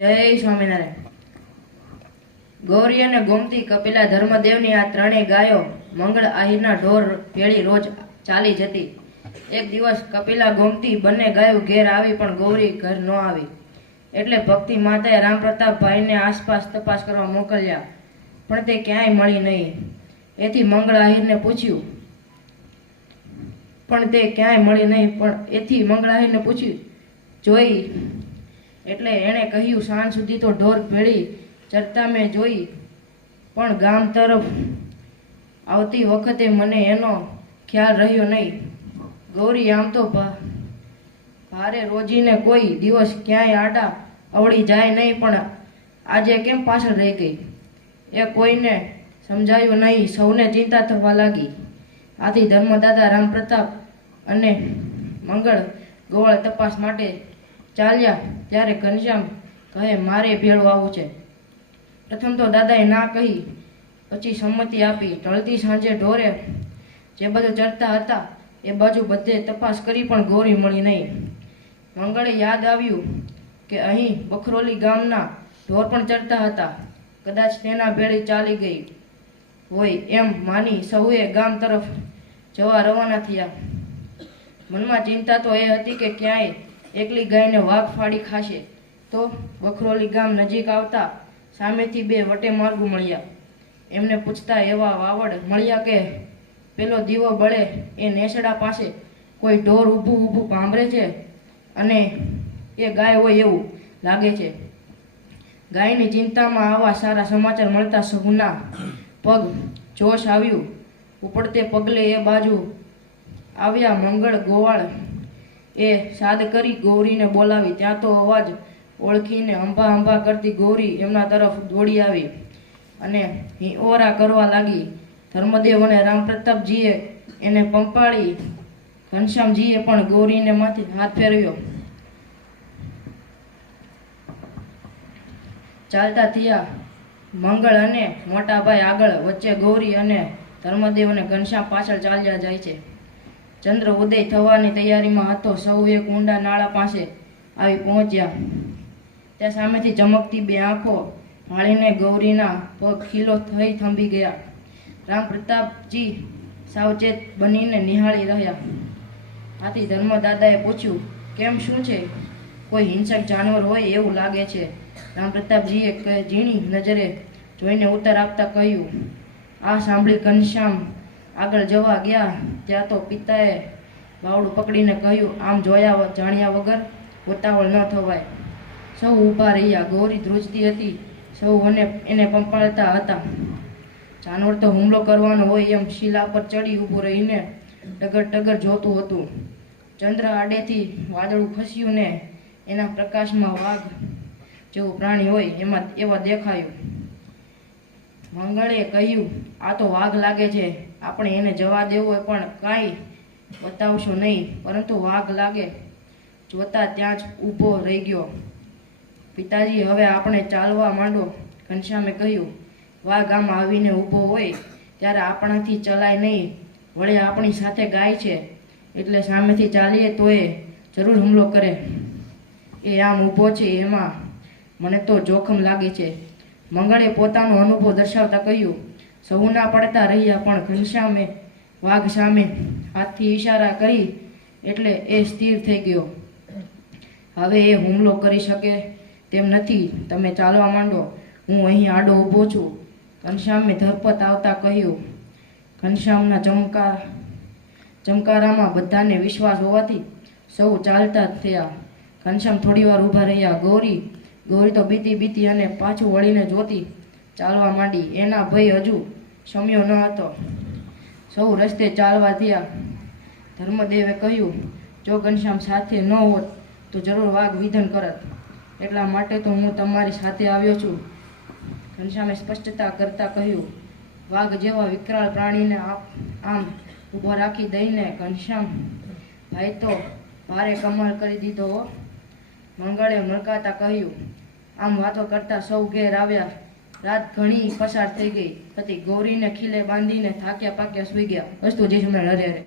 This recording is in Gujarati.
જય સ્વામિનારાયણ। ગૌરી અને ગોમતી કપિલા ધર્મદેવની આ ત્રણેય ગાયો મંગળ આહિરના ઢોર ભેળી રોજ ચાલી જતી। એક દિવસ કપિલા ગોમતી બંને ગાયો ઘેર આવી, પણ ગૌરી ઘર ન આવી, એટલે ભક્તિ માતાએ રામપ્રતાપભાઈને આસપાસ તપાસ કરવા મોકલ્યા, પણ તે ક્યાંય મળી નહીં। એથી મંગળ આહિરને પૂછ્યું, જોઈ એટલે એણે કહ્યું, સાંજ સુધી તો ઢોર ભેળી ચરતા મેં જોઈ, પણ ગામ તરફ આવતી વખતે મને એનો ખ્યાલ રહ્યો નહીં। ગૌરી આમ તો ભારે રોજીને કોઈ દિવસ ક્યાંય આડા અવળી જાય નહીં, પણ આજે કેમ પાછળ રહી ગઈ એ કોઈને સમજાયું નહીં। સૌને ચિંતા થવા લાગી। આથી ધર્મદાદા રામપ્રતાપ અને મંગળ ગોવાળ તપાસ માટે ચાલ્યા, ત્યારે ઘનશ્યામ કહે, મારે ભેળું આવવું છે। પ્રથમ તો દાદાએ ના કહી, પછી સંમતિ આપી। ઢળતી સાંજે ઢોરે જે બાજુ ચરતા હતા એ બાજુ બધે તપાસ કરી, પણ ગૌરી મળી નહીં। મંગળે યાદ આવ્યું કે અહીં બખરોલી ગામના ઢોર પણ ચરતા હતા, કદાચ તેના ભેળી ચાલી ગઈ હોય એમ માની સૌએ ગામ તરફ જવા રવાના થયા। મનમાં ચિંતા તો એ હતી કે ક્યાંય એકલી ગાયને વાઘ ફાડી ખાશે તો। બખરોલી ગામ નજીક આવતા સામેથી બે વટે માર્ગો મળ્યા। એમને પૂછતા એવા વાવડ મળ્યા કે પેલો દીવો બળે એ નેસડા પાસે કોઈ ઢોર ઊભું ભાંભરે છે, અને એ ગાય હોય એવું લાગે છે। ગાયની ચિંતામાં આવા સારા સમાચાર મળતા સહુના પગ જોશ આવ્યું। ઉપડતે પગલે એ બાજુ આવ્યા મંગળ ગોવાળ એ સાદ કરી ગૌરીને બોલાવી। ત્યાં તો અવાજ ઓળખીને અંબા અંબા કરતી ગૌરી એમના તરફ દોડી આવી અને હિંઓરા કરવા લાગી। ધર્મદેવ અને રામપ્રતાપજીએ એને પંપાળી, ઘનશ્યામજીએ પણ ગૌરીને માથે હાથ ફેરવ્યો। ચાલતા થયા મંગળ અને મોટાભાઈ આગળ, વચ્ચે ગૌરી અને ધર્મદેવ અને ઘનશ્યામ પાછળ ચાલ્યા જાય છે। ચંદ્ર ઉદય થવાની તૈયારીમાં હતો। સૌ એક ઊંડા નાળા પાસે આવી પહોંચ્યા। ત્યાં સામેથી ચમકતી બે આંખો ભાળીને ગૌરીના પગ ખીલો થઈ થંભી ગયા। રામપ્રતાપજી સાવચેત બનીને નિહાળી રહ્યા। આથી ધર્મદાદાએ પૂછ્યું, કેમ, શું છે? કોઈ હિંસક જાનવર હોય એવું લાગે છે। રામપ્રતાપજીએ ઝીણી નજરે જોઈને ઉત્તર આપતા કહ્યું, આ સાંભળી ઘનશ્યામ આગળ જવા ગયા ત્યાં તો પિતાએ વાવડું પકડીને કહ્યું, આમ જોયા જાણ્યા વગર ઉતાવળ ન થવાય। સૌ ઊભા રહ્યા। ગૌરી ધ્રુજતી હતી, સૌ એને પંપાળતા હતા। જાનવર તો હુમલો કરવાનો હોય એમ શિલા પર ચડી ઊભું રહીને ટગર જોતું હતું। ચંદ્ર આડેથી વાદળું ખસ્યું ને એના પ્રકાશમાં વાઘ જેવું પ્રાણી હોય એવા દેખાયું। મંગળે કહ્યું, આ તો વાઘ લાગે છે, આપણે એને જવા દેવો હોય પણ કાંઈ બતાવશો નહીં। પરંતુ વાઘ લાગે જોતા ત્યાં જ ઊભો રહી ગયો। પિતાજી, હવે આપણે ચાલવા માંડો। ઘનશ્યામે કહ્યું, વાઘ આમ આવીને ઊભો હોય ત્યારે આપણાથી ચલાય નહીં, વળે આપણી સાથે ગાય છે, એટલે સામેથી ચાલીએ તો એ જરૂર હુમલો કરે। એ આમ ઊભો છે એમાં મને તો જોખમ લાગે છે। મંગળે પોતાનો અનુભવ દર્શાવતા કહ્યું। સહુના પડતા રહ્યા, પણ ઘનશ્યામે વાઘ સામે હાથથી ઈશારા કરી એટલે એ સ્થિર થઈ ગયો। હવે એ હુમલો કરી શકે તેમ નથી, તમે ચાલવા માંડો, હું અહીં આડો ઊભો છું। ઘનશ્યામે ધરપત આવતા કહ્યું। ઘનશ્યામના ચમકારામાં બધાને વિશ્વાસ હોવાથી સૌ ચાલતા થયા। ઘનશ્યામ થોડી વાર ઊભા રહ્યા। ગૌરી તો બીતી અને પાછું વળીને જોતી ચાલવા માંડી। એના ભય હજુ શમ્યો ન હતો। સૌ રસ્તે ચાલવા થયા। ધર્મદેવે કહ્યું, જો ઘનશ્યામ સાથે ન હોત તો જરૂર વાઘ વિધન કરત, એટલા માટે તો હું તમારી સાથે આવ્યો છું। ઘનશ્યામે સ્પષ્ટતા કરતા કહ્યું। વાઘ જેવા વિકરાળ પ્રાણીને આમ ઊભો રાખી દઈને ઘનશ્યામ ભાઈ તો ભારે કમાલ કરી દીધો હો। મંગળે મરકાતા કહ્યું। આમ વાતો કરતા સૌ ઘેર આવ્યા। રાત ઘણી પસાર થઈ ગઈ હતી। ગૌરીને ખીલે બાંધીને થાક્યા પાક્યા સૂઈ ગયા। વસ્તુ જય સ્વામિનારાયણ, હરે હરે।